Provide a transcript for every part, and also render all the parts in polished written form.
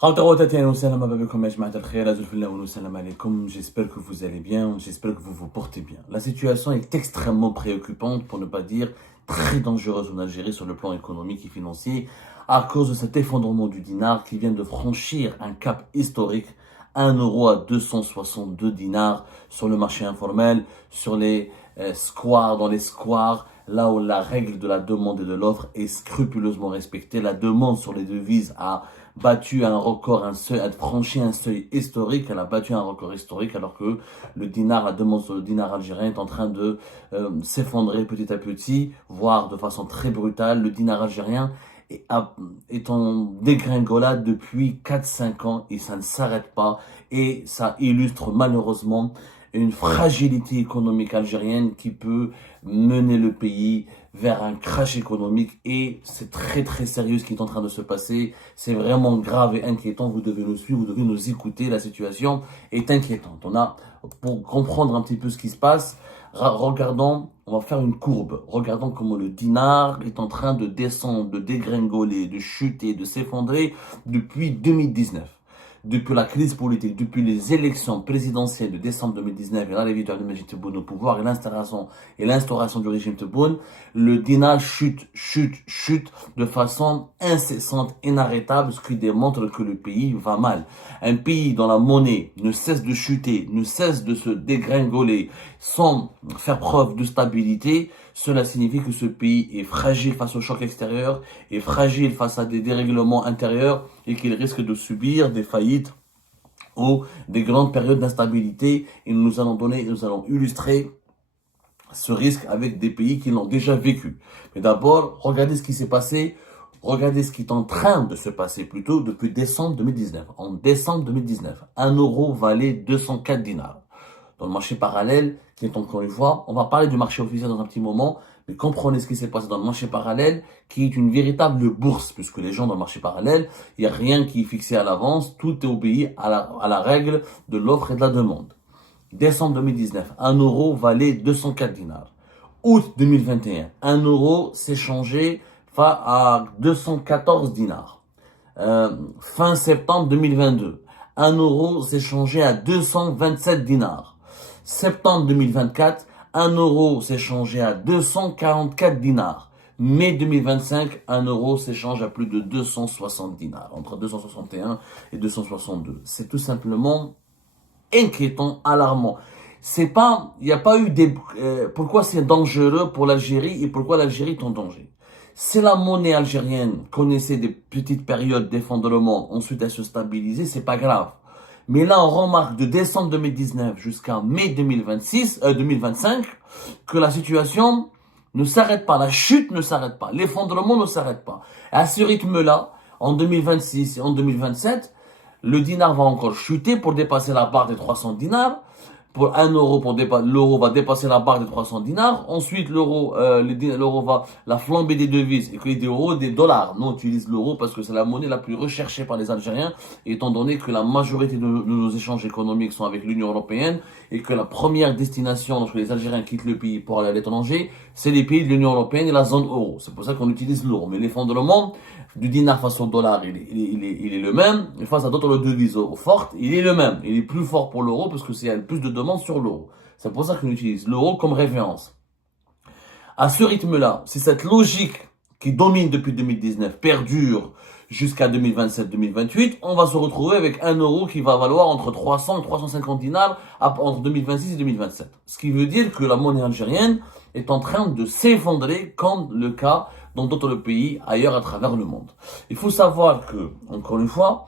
J'espère que vous allez bien, j'espère que vous vous portez bien. La situation est extrêmement préoccupante, pour ne pas dire très dangereuse en Algérie sur le plan économique et financier, à cause de cet effondrement du dinar qui vient de franchir un cap historique, 1 euro à 262 dinars sur le marché informel, sur les squares, dans les squares, là où la règle de la demande et de l'offre est scrupuleusement respectée. La demande sur les devises a battu un record, a franchi un seuil historique, elle a battu un record historique, alors que le dinar, la demande sur le dinar algérien est en train de s'effondrer petit à petit, voire de façon très brutale. Le dinar algérien est en dégringolade depuis 4-5 ans et ça ne s'arrête pas, et ça illustre malheureusement une fragilité économique algérienne qui peut mener le pays vers un crash économique, et c'est très très sérieux ce qui est en train de se passer. C'est vraiment grave et inquiétant. Vous devez nous suivre, vous devez nous écouter. La situation est inquiétante. Pour comprendre un petit peu ce qui se passe, regardons, on va faire une courbe. Regardons comment le dinar est en train de descendre, de dégringoler, de chuter, de s'effondrer depuis 2019. Depuis la crise politique, depuis les élections présidentielles de décembre 2019 et la victoire de Majid Tebboune au pouvoir et l'instauration du régime Tebboune, le dinar chute de façon incessante, inarrêtable, ce qui démontre que le pays va mal. Un pays dont la monnaie ne cesse de chuter, ne cesse de se dégringoler sans faire preuve de stabilité, cela signifie que ce pays est fragile face au choc extérieur, est fragile face à des dérèglements intérieurs, et qu'il risque de subir des faillites ou des grandes périodes d'instabilité. Et nous allons illustrer ce risque avec des pays qui l'ont déjà vécu. Mais d'abord, regardez ce qui s'est passé, regardez ce qui est en train de se passer plutôt depuis décembre 2019. En décembre 2019, 1 euro valait 204 dinars. Dans le marché parallèle, qui est encore une fois, on va parler du marché officiel dans un petit moment, mais comprenez ce qui s'est passé dans le marché parallèle, qui est une véritable bourse, puisque les gens dans le marché parallèle, il n'y a rien qui est fixé à l'avance, tout est obéi à la règle de l'offre et de la demande. Décembre 2019, 1 euro valait 204 dinars. Août 2021, 1 euro s'est changé à 214 dinars. Fin septembre 2022, 1 euro s'est changé à 227 dinars. Septembre 2024, 1 euro s'échangeait à 244 dinars. Mai 2025, 1 euro s'échange à plus de 260 dinars, entre 261 et 262. C'est tout simplement inquiétant, alarmant. Il n'y a pas eu pourquoi c'est dangereux pour l'Algérie et pourquoi l'Algérie est en danger. Si la monnaie algérienne connaissait des petites périodes d'effondrement, ensuite elle se stabilisait, c'est pas grave. Mais là, on remarque de décembre 2019 jusqu'à mai 2025 que la situation ne s'arrête pas, la chute ne s'arrête pas, l'effondrement ne s'arrête pas. Et à ce rythme-là, en 2026 et en 2027, le dinar va encore chuter pour dépasser la barre des 300 dinars. Pour 1 euro, l'euro va dépasser la barre des 300 dinars. Ensuite, l'euro va, la flambée des devises, et que des euros, des dollars. Nous, on utilise l'euro parce que c'est la monnaie la plus recherchée par les Algériens, étant donné que la majorité de nos échanges économiques sont avec l'Union européenne, et que la première destination lorsque les Algériens quittent le pays pour aller à l'étranger, c'est les pays de l'Union européenne et la zone euro. C'est pour ça qu'on utilise l'euro. Mais l'effondrement du dinar face au dollar, il est le même. Et face à d'autres devises fortes, il est le même. Il est plus fort pour l'euro parce que il y a plus de demande sur l'euro. C'est pour ça qu'on utilise l'euro comme référence. À ce rythme-là, si cette logique qui domine depuis 2019 perdure jusqu'à 2027-2028, on va se retrouver avec 1 euro qui va valoir entre 300 et 350 dinars entre 2026 et 2027. Ce qui veut dire que la monnaie algérienne est en train de s'effondrer, comme le cas dans d'autres pays ailleurs à travers le monde. Il faut savoir que, encore une fois,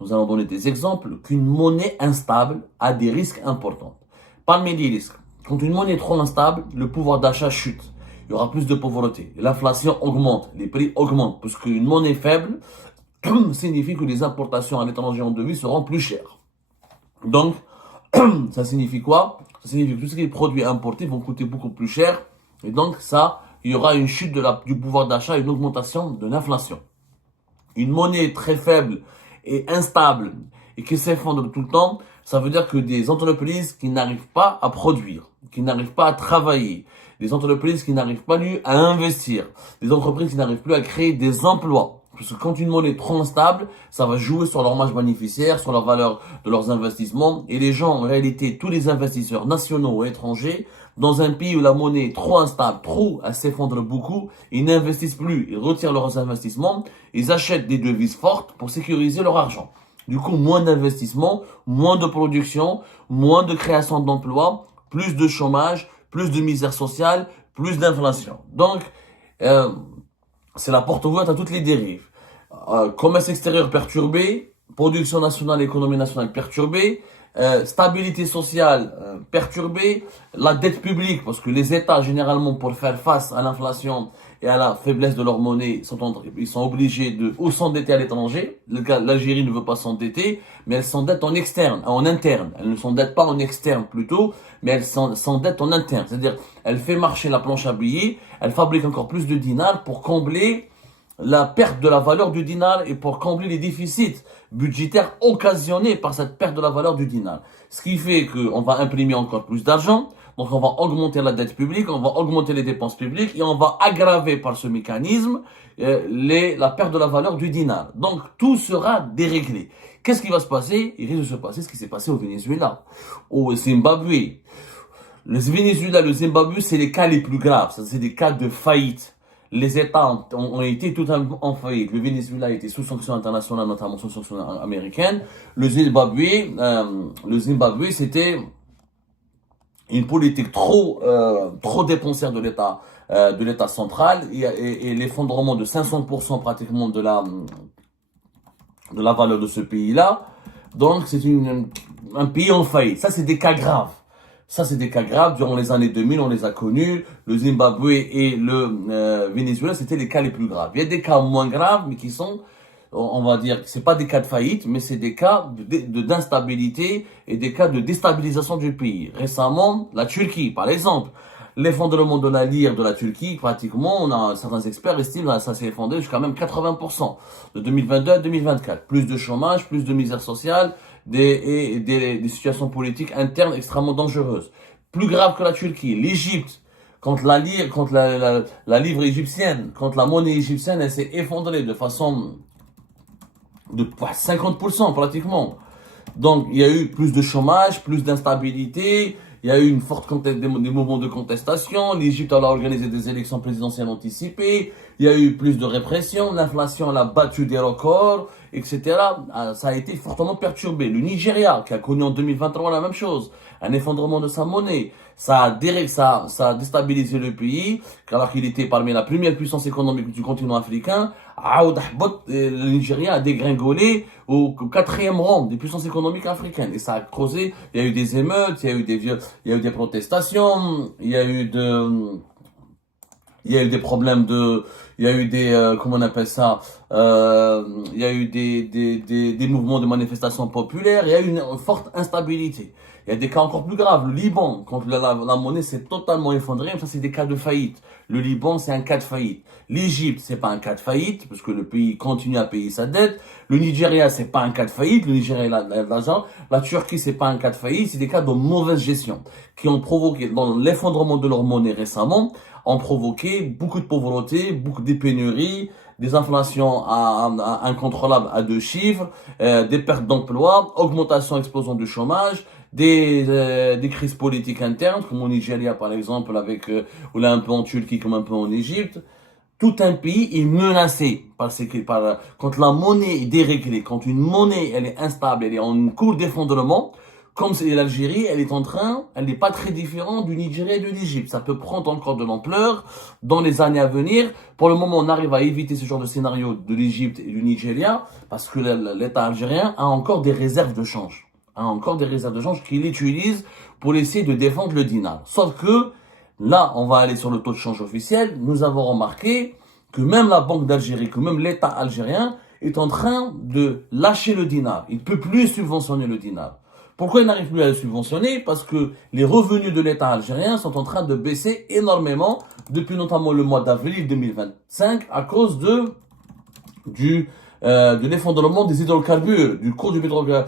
nous allons donner des exemples, qu'une monnaie instable a des risques importants. Parmi les risques, quand une monnaie est trop instable, le pouvoir d'achat chute. Il y aura plus de pauvreté. L'inflation augmente, les prix augmentent, parce qu'une monnaie faible signifie que les importations à l'étranger en devises seront plus chères. Donc, ça signifie quoi? Ça signifie que tous les produits importés vont coûter beaucoup plus cher, et donc il y aura une chute du pouvoir d'achat, une augmentation de l'inflation. Une monnaie très faible et instable et qui s'effondre tout le temps, ça veut dire que des entreprises qui n'arrivent pas à produire, qui n'arrivent pas à travailler, des entreprises qui n'arrivent pas à investir, des entreprises qui n'arrivent plus à créer des emplois, Parce que quand une monnaie est trop instable, ça va jouer sur leur marge bénéficiaire, sur la valeur de leurs investissements. Et les gens, en réalité, tous les investisseurs nationaux ou étrangers, dans un pays où la monnaie est trop instable, elle s'effondre beaucoup, ils n'investissent plus, ils retirent leurs investissements, ils achètent des devises fortes pour sécuriser leur argent. Du coup, moins d'investissement, moins de production, moins de création d'emplois, plus de chômage, plus de misère sociale, plus d'inflation. Donc, c'est la porte ouverte à toutes les dérives. Commerce extérieur perturbé, production nationale, économie nationale perturbée, stabilité sociale perturbée, la dette publique, parce que les États, généralement, pour faire face à l'inflation et à la faiblesse de leur monnaie, ils sont obligés de ou s'endetter à l'étranger. L'Algérie ne veut pas s'endetter, mais elle s'endette en interne. Elle ne s'endette pas en externe plutôt, mais elle s'endette en interne. C'est-à-dire, elle fait marcher la planche à billets, elle fabrique encore plus de dinars pour combler la perte de la valeur du dinar et pour combler les déficits budgétaires occasionnés par cette perte de la valeur du dinar. Ce qui fait qu'on va imprimer encore plus d'argent, donc on va augmenter la dette publique, on va augmenter les dépenses publiques et on va aggraver par ce mécanisme la perte de la valeur du dinar. Donc tout sera déréglé. Qu'est-ce qui va se passer? Il risque de se passer ce qui s'est passé au Venezuela, au Zimbabwe. Le Venezuela, le Zimbabwe, c'est les cas les plus graves, c'est des cas de faillite. Les États ont été tout en faillite. Le Venezuela a été sous sanction internationale, notamment sous sanction américaine. Le Zimbabwe, c'était une politique trop dépensière de l'État central et l'effondrement de 500% pratiquement de la valeur de ce pays-là. Donc c'est un pays en faillite. Ça, c'est des cas graves. Ça, c'est des cas graves. Durant les années 2000, on les a connus. Le Zimbabwe et le Venezuela, c'était les cas les plus graves. Il y a des cas moins graves, mais qui sont, on va dire, c'est pas des cas de faillite, mais c'est des cas d'instabilité et des cas de déstabilisation du pays. Récemment, la Turquie, par exemple. L'effondrement de la lire de la Turquie, pratiquement, certains experts estiment que ça s'est effondré jusqu'à même 80% de 2022 à 2024. Plus de chômage, plus de misère sociale, des situations politiques internes extrêmement dangereuses. Plus grave que la Turquie, l'Égypte, quand la livre égyptienne, quand la monnaie égyptienne, elle s'est effondrée de façon de 50% pratiquement. Donc, il y a eu plus de chômage, plus d'instabilité, il y a eu une forte des mouvements de contestation, l'Égypte a organisé des élections présidentielles anticipées, il y a eu plus de répression, l'inflation elle a battu des records, etc. Ça a été fortement perturbé. Le Nigeria, qui a connu en 2023 la même chose, un effondrement de sa monnaie, ça a déstabilisé le pays, alors qu'il était parmi la première puissance économique du continent africain. Le Nigeria a dégringolé au 4e rang des puissances économiques africaines. Et ça a causé, il y a eu des émeutes, il y a eu des protestations, il y a eu des problèmes il y a eu comment on appelle ça, il y a eu des mouvements de manifestation populaires, il y a eu une forte instabilité. Il y a des cas encore plus graves. Le Liban, quand la monnaie s'est totalement effondrée, ça c'est des cas de faillite. Le Liban, c'est un cas de faillite. L'Égypte, c'est pas un cas de faillite, parce que le pays continue à payer sa dette. Le Nigeria, c'est pas un cas de faillite. Le Nigeria, il a de l'argent. La Turquie, c'est pas un cas de faillite. C'est des cas de mauvaise gestion qui ont provoqué, dans l'effondrement de leur monnaie récemment, ont provoqué beaucoup de pauvreté, beaucoup de pénuries, des inflations incontrôlables à 2 chiffres, des pertes d'emploi, augmentation, explosion du chômage, des crises politiques internes, comme au Nigeria par exemple, ou là un peu en Turquie comme un peu en Égypte. Tout un pays est menacé quand la monnaie est déréglée, quand une monnaie elle est instable, elle est en cours d'effondrement. Comme c'est l'Algérie, elle n'est pas très différente du Nigeria et de l'Égypte. Ça peut prendre encore de l'ampleur dans les années à venir. Pour le moment, on arrive à éviter ce genre de scénario de l'Égypte et du Nigeria parce que l'État algérien a encore des réserves de change. Qu'il utilise pour essayer de défendre le dinar. Sauf que là, on va aller sur le taux de change officiel. Nous avons remarqué que même la Banque d'Algérie, que même l'État algérien est en train de lâcher le dinar. Il ne peut plus subventionner le dinar. Pourquoi il n'arrive plus à le subventionner? Parce que les revenus de l'État algérien sont en train de baisser énormément depuis notamment le mois d'avril 2025 à cause de l'effondrement des hydrocarbures, du cours du pétrole,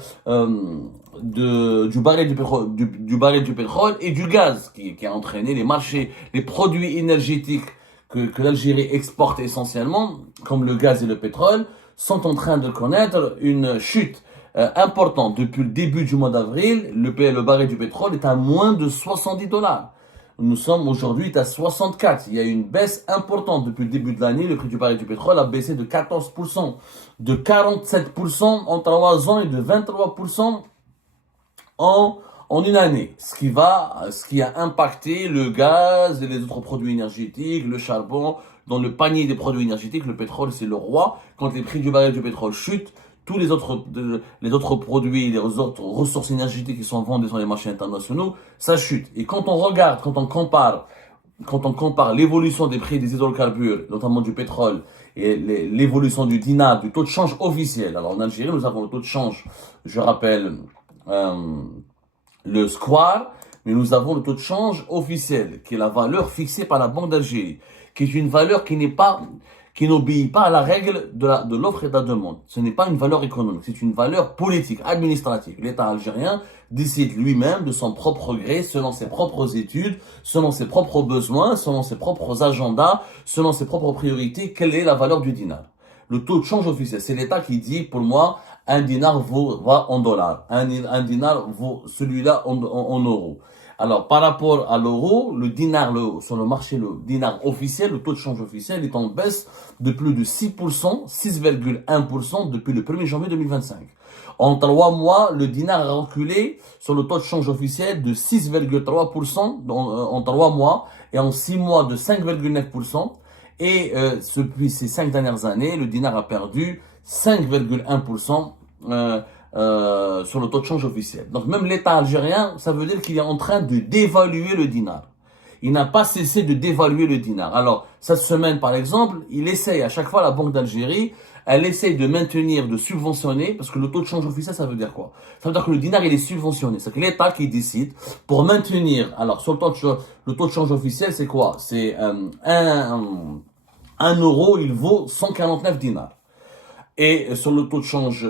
du baril du pétrole et du gaz qui a entraîné les marchés, les produits énergétiques que l'Algérie exporte essentiellement, comme le gaz et le pétrole, sont en train de connaître une chute importante. Depuis le début du mois d'avril, le baril du pétrole est à moins de 70 dollars. Nous sommes aujourd'hui à 64. Il y a une baisse importante depuis le début de l'année. Le prix du baril du pétrole a baissé de 14%, de 47% en 3 ans et de 23% en une année. Ce qui a impacté le gaz et les autres produits énergétiques, le charbon. Dans le panier des produits énergétiques, le pétrole, c'est le roi. Quand les prix du baril du pétrole chutent, tous les autres produits, les autres ressources énergétiques qui sont vendues sur les marchés internationaux, ça chute. Et quand on regarde, quand on compare l'évolution des prix des hydrocarbures, notamment du pétrole, et l'évolution du dinar, du taux de change officiel. Alors en Algérie, nous avons le taux de change, je rappelle, le square, mais nous avons le taux de change officiel, qui est la valeur fixée par la Banque d'Algérie, qui est une valeur qui n'obéit pas à la règle de l'offre et de la demande. Ce n'est pas une valeur économique, c'est une valeur politique, administrative. L'État algérien décide lui-même de son propre gré, selon ses propres études, selon ses propres besoins, selon ses propres agendas, selon ses propres priorités, quelle est la valeur du dinar. Le taux de change officiel, c'est l'État qui dit, pour moi, un dinar va en dollars, un dinar vaut celui-là en euros. Alors, par rapport à l'euro, le dinar, sur le marché, le dinar officiel, le taux de change officiel est en baisse de plus de 6%, 6,1% depuis le 1er janvier 2025. En 3 mois, le dinar a reculé sur le taux de change officiel de 6,3% en 3 mois et en 6 mois de 5,9%. Et depuis ces 5 dernières années, le dinar a perdu 5,1% sur le taux de change officiel. Donc même l'État algérien, ça veut dire qu'il est en train de dévaluer le dinar. Il n'a pas cessé de dévaluer le dinar. Alors cette semaine par exemple, il essaye à chaque fois, la Banque d'Algérie, elle essaye de maintenir, de subventionner, parce que le taux de change officiel, ça veut dire quoi? Ça veut dire que le dinar, il est subventionné. C'est que l'État qui décide pour maintenir. Alors sur le taux de change officiel, c'est quoi? C'est 1 euro, il vaut 149 dinars. Et sur le taux de change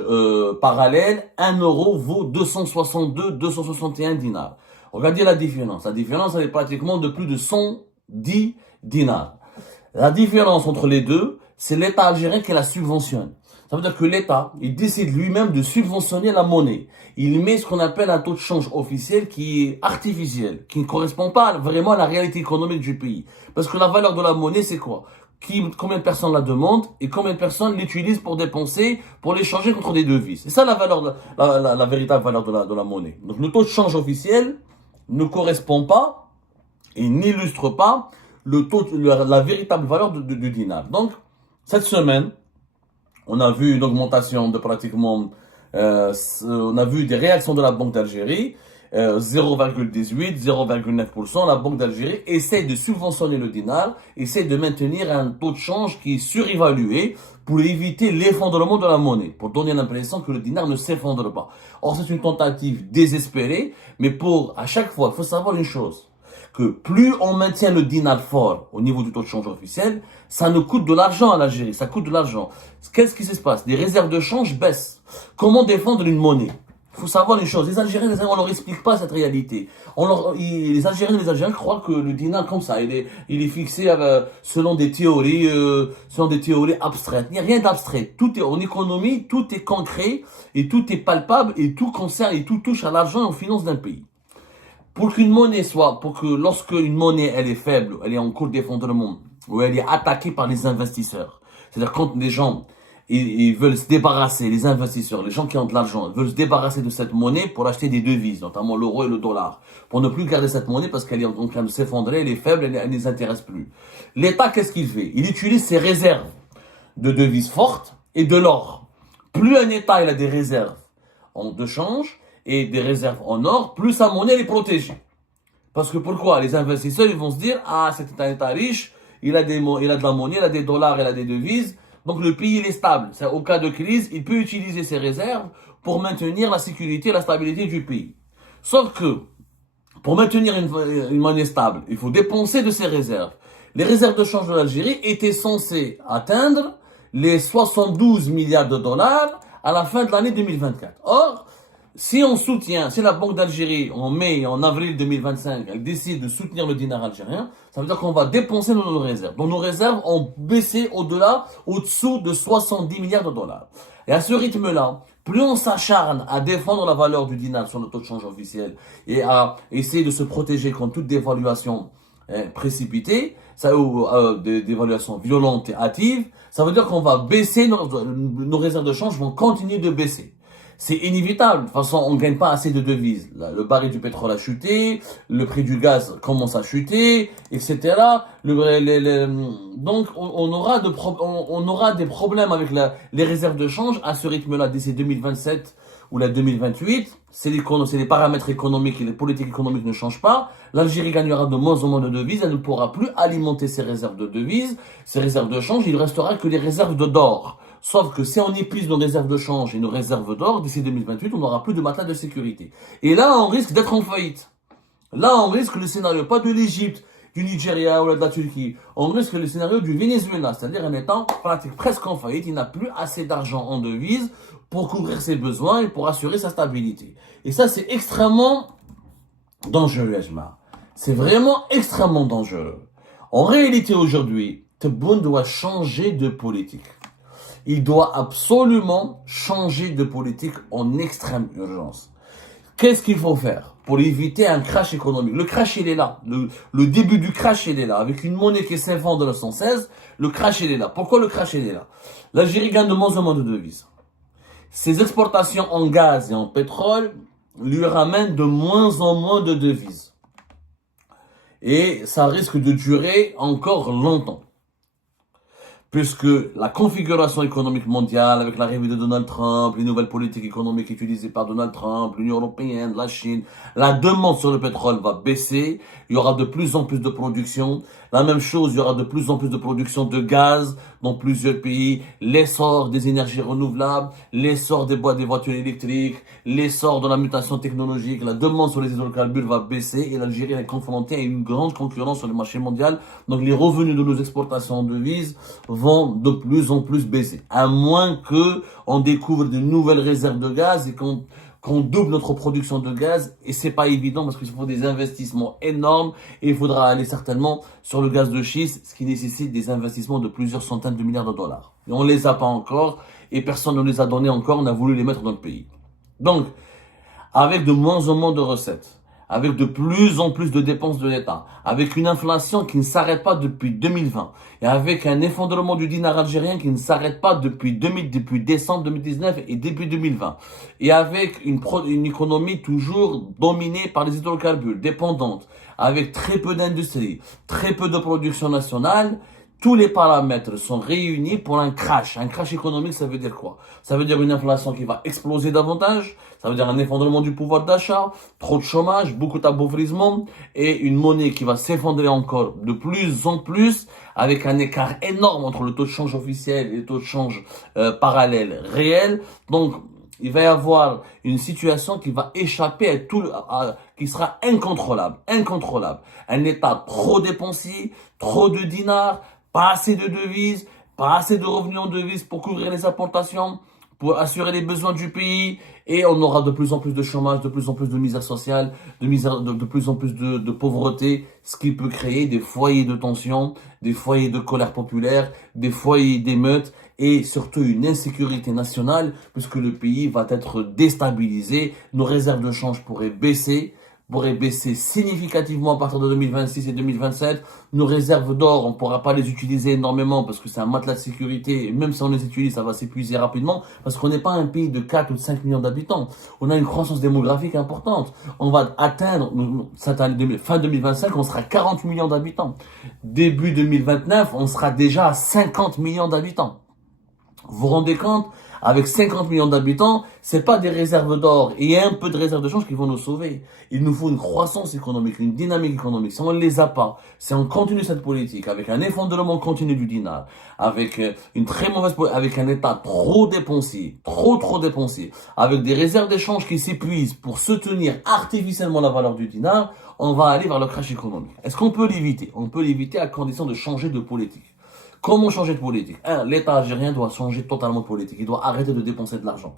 parallèle, 1 euro vaut 262, 261 dinars. Regardez la différence. La différence, elle est pratiquement de plus de 110 dinars. La différence entre les deux, c'est l'État algérien qui la subventionne. Ça veut dire que l'État, il décide lui-même de subventionner la monnaie. Il met ce qu'on appelle un taux de change officiel qui est artificiel, qui ne correspond pas vraiment à la réalité économique du pays. Parce que la valeur de la monnaie, c'est quoi? Combien de personnes la demandent et combien de personnes l'utilisent pour dépenser, pour l'échanger contre des devises. C'est ça la valeur, la véritable valeur de la monnaie. Donc le taux de change officiel ne correspond pas et n'illustre pas la véritable valeur du dinar. Donc cette semaine, on a vu une augmentation de pratiquement, on a vu des réactions de la Banque d'Algérie. 0,18, 0,9%, la Banque d'Algérie essaie de subventionner le dinar, essaie de maintenir un taux de change qui est surévalué pour éviter l'effondrement de la monnaie, pour donner l'impression que le dinar ne s'effondre pas. Or, c'est une tentative désespérée, mais à chaque fois, il faut savoir une chose, que plus on maintient le dinar fort au niveau du taux de change officiel, ça nous coûte de l'argent à l'Algérie, ça coûte de l'argent. Qu'est-ce qui se passe? Les réserves de change baissent. Comment défendre une monnaie? Il faut savoir les choses. Les Algériens, on leur explique pas cette réalité. Les Algériens croient que le dinar, comme ça, il est fixé selon des théories abstraites. Il n'y a rien d'abstrait. Tout est en économie, tout est concret et tout est palpable et tout concerne et tout touche à l'argent et aux finances d'un pays. Pour que lorsque une monnaie, elle est faible, elle est en cours d'effondrement, ou elle est attaquée par les investisseurs. C'est-à-dire quand les gens, ils veulent se débarrasser, les investisseurs, les gens qui ont de l'argent, ils veulent se débarrasser de cette monnaie pour acheter des devises, notamment l'euro et le dollar, pour ne plus garder cette monnaie parce qu'elle est en train de s'effondrer, elle est faible, elle ne les intéresse plus. L'État, qu'est-ce qu'il fait? Il utilise ses réserves de devises fortes et de l'or. Plus un État il a des réserves de change et des réserves en or, plus sa monnaie est protégée. Parce que pourquoi? Les investisseurs, ils vont se dire, c'est un État riche, il a de la monnaie, il a des dollars, il a des devises, donc le pays il est stable. Au cas de crise, il peut utiliser ses réserves pour maintenir la sécurité et la stabilité du pays. Sauf que, pour maintenir une monnaie stable, il faut dépenser de ses réserves. Les réserves de change de l'Algérie étaient censées atteindre les 72 milliards de dollars à la fin de l'année 2024. Or, Si la Banque d'Algérie, en avril 2025, elle décide de soutenir le dinar algérien, ça veut dire qu'on va dépenser nos réserves. Donc nos réserves ont baissé au-dessous de 70 milliards de dollars. Et à ce rythme-là, plus on s'acharne à défendre la valeur du dinar sur le taux de change officiel et à essayer de se protéger contre toute dévaluation précipitée, dévaluation violente et hâtive, ça veut dire qu'on va baisser, nos réserves de change vont continuer de baisser. C'est inévitable. De toute façon, on ne gagne pas assez de devises. Le baril du pétrole a chuté, le prix du gaz commence à chuter, etc. Donc, on aura des problèmes avec les réserves de change à ce rythme-là d'ici 2027 ou la 2028. C'est les paramètres économiques et les politiques économiques ne changent pas. L'Algérie gagnera de moins en moins de devises. Elle ne pourra plus alimenter ses réserves de devises, ses réserves de change. Il ne restera que les réserves d'or. Sauf que si on épuise nos réserves de change et nos réserves d'or, d'ici 2028, on n'aura plus de matelas de sécurité. Et là, on risque d'être en faillite. Là, on risque le scénario, pas de l'Égypte, du Nigeria ou de la Turquie. On risque le scénario du Venezuela, c'est-à-dire un État presque en faillite. Il n'a plus assez d'argent en devises pour couvrir ses besoins et pour assurer sa stabilité. Et ça, c'est extrêmement dangereux, Ajma. C'est vraiment extrêmement dangereux. En réalité, aujourd'hui, Tebboune doit changer de politique. Il doit absolument changer de politique en extrême urgence. Qu'est-ce qu'il faut faire pour éviter un crash économique? Le crash, il est là. Le début du crash, il est là. Avec une monnaie qui s'effondre sans cesse, le crash, il est là. Pourquoi le crash, il est là? L'Algérie gagne de moins en moins de devises. Ses exportations en gaz et en pétrole lui ramènent de moins en moins de devises. Et ça risque de durer encore longtemps. Puisque la configuration économique mondiale, avec l'arrivée de Donald Trump, les nouvelles politiques économiques utilisées par Donald Trump, l'Union européenne, la Chine, la demande sur le pétrole va baisser, il y aura de plus en plus de production. La même chose, il y aura de plus en plus de production de gaz dans plusieurs pays, l'essor des énergies renouvelables, l'essor des voitures électriques, l'essor de la mutation technologique, la demande sur les hydrocarbures va baisser et l'Algérie est confrontée à une grande concurrence sur le marché mondial. Donc les revenus de nos exportations en devises vont de plus en plus baisser. À moins que on découvre de nouvelles réserves de gaz et qu'on double notre production de gaz, et c'est pas évident parce qu'il faut des investissements énormes et il faudra aller certainement sur le gaz de schiste, ce qui nécessite des investissements de plusieurs centaines de milliards de dollars. Et on les a pas encore et personne ne les a donnés encore, on a voulu les mettre dans le pays. Donc, avec de moins en moins de recettes, avec de plus en plus de dépenses de l'État, avec une inflation qui ne s'arrête pas depuis 2020, et avec un effondrement du dinar algérien qui ne s'arrête pas depuis décembre 2019 et début 2020, et avec une économie toujours dominée par les hydrocarbures, dépendante, avec très peu d'industrie, très peu de production nationale, tous les paramètres sont réunis pour un crash. Un crash économique, ça veut dire quoi? Ça veut dire une inflation qui va exploser davantage, ça veut dire un effondrement du pouvoir d'achat, trop de chômage, beaucoup d'appauvrissement et une monnaie qui va s'effondrer encore de plus en plus avec un écart énorme entre le taux de change officiel et le taux de change parallèle réel. Donc, il va y avoir une situation qui va échapper qui sera incontrôlable. Un État trop dépensier, trop de dinars, pas assez de devises, pas assez de revenus en devises pour couvrir les importations, pour assurer les besoins du pays, et on aura de plus en plus de chômage, de plus en plus de misère sociale, de plus en plus de pauvreté, ce qui peut créer des foyers de tension, des foyers de colère populaire, des foyers d'émeutes, et surtout une insécurité nationale, puisque le pays va être déstabilisé, nos réserves de change pourraient baisser significativement à partir de 2026 et 2027. Nos réserves d'or, on ne pourra pas les utiliser énormément parce que c'est un matelas de sécurité. Et même si on les utilise, ça va s'épuiser rapidement parce qu'on n'est pas un pays de 4 ou de 5 millions d'habitants. On a une croissance démographique importante. On va atteindre, fin 2025, on sera 40 millions d'habitants. Début 2029, on sera déjà à 50 millions d'habitants. Vous vous rendez compte? Avec 50 millions d'habitants, c'est pas des réserves d'or et un peu de réserves de change qui vont nous sauver. Il nous faut une croissance économique, une dynamique économique. Si on ne les a pas, si on continue cette politique avec un effondrement continu du dinar, avec une très mauvaise politique, avec un État trop dépensier, trop dépensier, avec des réserves d'échange qui s'épuisent pour soutenir artificiellement la valeur du dinar, on va aller vers le crash économique. Est-ce qu'on peut l'éviter? On peut l'éviter à condition de changer de politique. Comment changer de politique? L'État algérien doit changer totalement de politique. Il doit arrêter de dépenser de l'argent.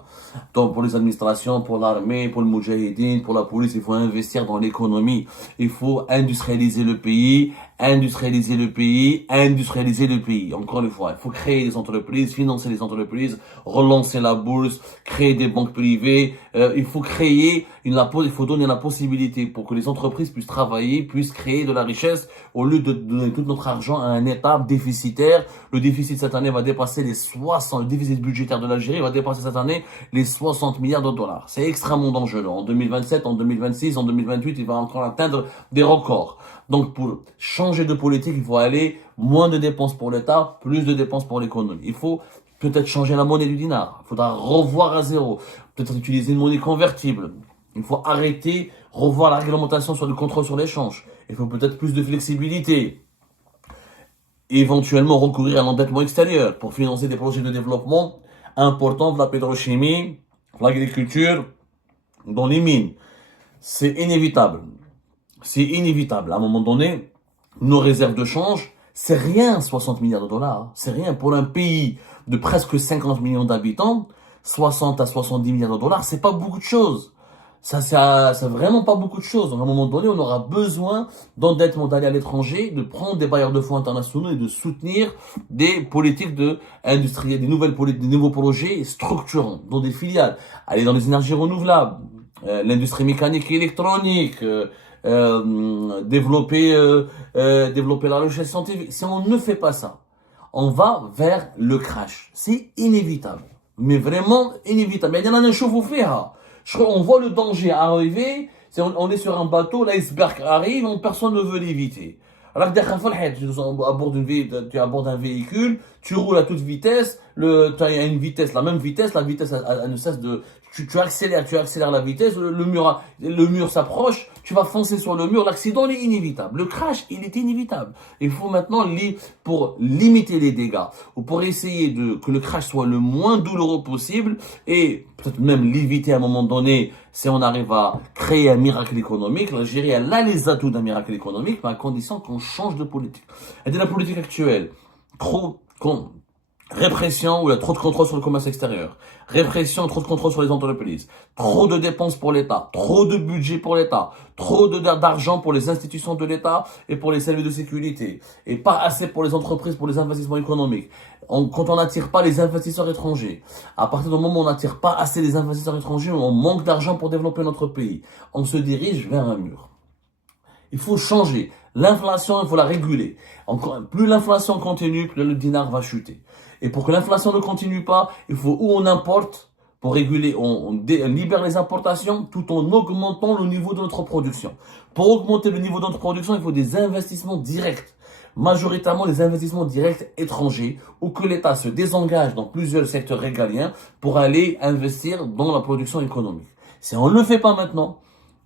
Donc, pour les administrations, pour l'armée, pour le Moudjahidine, pour la police, il faut investir dans l'économie. Il faut industrialiser le pays, industrialiser le pays, industrialiser le pays. Encore une fois, il faut créer des entreprises, financer les entreprises, relancer la bourse, créer des banques privées. Il faut il faut donner la possibilité pour que les entreprises puissent travailler, puissent créer de la richesse au lieu de donner tout notre argent à un État déficitaire. Le déficit cette année va dépasser le déficit budgétaire de l'Algérie va dépasser cette année les 60 milliards de dollars. C'est extrêmement dangereux. En 2027, en 2026, en 2028, il va encore atteindre des records. Donc, pour changer de politique, il faut aller moins de dépenses pour l'État, plus de dépenses pour l'économie. Il faut peut-être changer la monnaie du dinar. Il faudra revoir à zéro. Peut-être utiliser une monnaie convertible. Il faut arrêter, revoir la réglementation sur le contrôle sur l'échange. Il faut peut-être plus de flexibilité. Éventuellement recourir à l'endettement extérieur pour financer des projets de développement importants de la pétrochimie, de l'agriculture, dans les mines. C'est inévitable. C'est inévitable. À un moment donné, nos réserves de change, c'est rien, 60 milliards de dollars. C'est rien. Pour un pays de presque 50 millions d'habitants, 60 à 70 milliards de dollars, c'est pas beaucoup de choses. C'est vraiment pas beaucoup de choses. Donc, à un moment donné, on aura besoin d'endettement, d'aller à l'étranger, de prendre des bailleurs de fonds internationaux et de soutenir des politiques industrielles, des nouveaux projets structurants, dans des filiales. Aller dans les énergies renouvelables, l'industrie mécanique et électronique, développer la recherche scientifique. Si on ne fait pas ça, on va vers le crash. C'est inévitable. Mais vraiment inévitable. Il y en a un chauffe au faire. On voit le danger arriver, on est sur un bateau, l'iceberg arrive, personne ne veut l'éviter. Alors tu abordes un véhicule, tu roules à toute vitesse, tu as une vitesse, la vitesse elle ne cesse de... Tu accélères la vitesse, le mur s'approche, tu vas foncer sur le mur, l'accident est inévitable. Le crash, il est inévitable. Il faut maintenant, pour limiter les dégâts, ou pour essayer que le crash soit le moins douloureux possible, et peut-être même l'éviter à un moment donné, si on arrive à créer un miracle économique. L'Algérie, elle a les atouts d'un miracle économique, mais à condition qu'on change de politique. Et de la politique actuelle, répression, où il y a trop de contrôle sur le commerce extérieur. Répression, trop de contrôle sur les entreprises. Trop de dépenses pour l'État. Trop de budget pour l'État. Trop d'argent pour les institutions de l'État et pour les services de sécurité. Et pas assez pour les entreprises, pour les investissements économiques. Quand on n'attire pas les investisseurs étrangers, à partir du moment où on n'attire pas assez les investisseurs étrangers, on manque d'argent pour développer notre pays. On se dirige vers un mur. Il faut changer. L'inflation, il faut la réguler. Plus l'inflation continue, plus le dinar va chuter. Et pour que l'inflation ne continue pas, il faut où on importe, pour réguler, on libère les importations tout en augmentant le niveau de notre production. Pour augmenter le niveau de notre production, il faut des investissements directs. Majoritairement des investissements directs étrangers ou que l'État se désengage dans plusieurs secteurs régaliens pour aller investir dans la production économique. Si on ne le fait pas maintenant,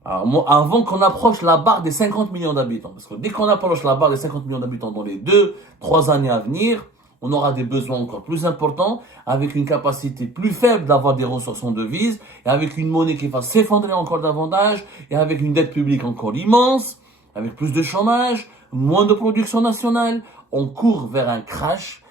avant qu'on approche la barre des 50 millions d'habitants, parce que dès qu'on approche la barre des 50 millions d'habitants dans les 2-3 années à venir, on aura des besoins encore plus importants, avec une capacité plus faible d'avoir des ressources en devises, et avec une monnaie qui va s'effondrer encore davantage, et avec une dette publique encore immense, avec plus de chômage, moins de production nationale. On court vers un crash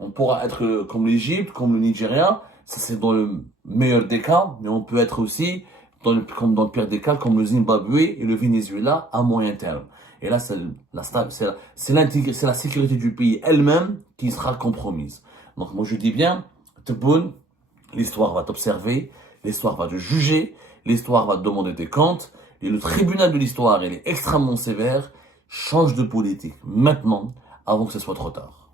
on pourra être comme l'Égypte, comme le Nigeria, ça c'est dans le meilleur des cas, mais on peut être aussi comme dans le pire des cas, comme le Zimbabwe et le Venezuela à moyen terme. Et là, c'est la sécurité du pays elle-même qui sera compromise. Donc moi je dis bien, Tebboune, l'histoire va t'observer, l'histoire va te juger, l'histoire va te demander des comptes, et le tribunal de l'histoire, il est extrêmement sévère. Change de politique maintenant, avant que ce soit trop tard.